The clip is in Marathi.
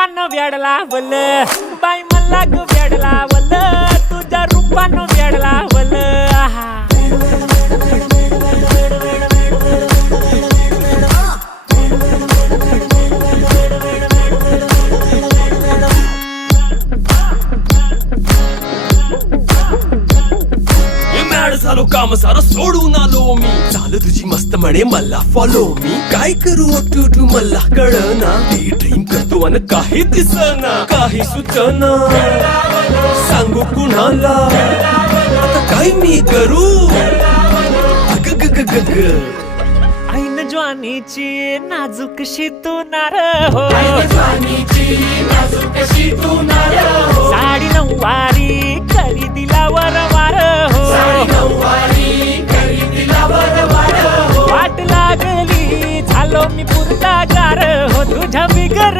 रूपानं वेड लावल बाई मला ग वेड लावल तुझ्या रूपानं वेड लावल झालो काम सारं सोडून आलो मी चाल तुझी मस्त म्हणे मला फॉलो मी काय करू टू मला कळना ड्रीम करतो आणि काही दिसना काही सुचना सांगू कुणाला आता काय मी करू ऐन ज्वानीची नाजूकशी तू नार हो साडी नऊवारी करी दिलावर वार हो वाट लागली झालो मी पुरता गार हो तुझ्या बिगर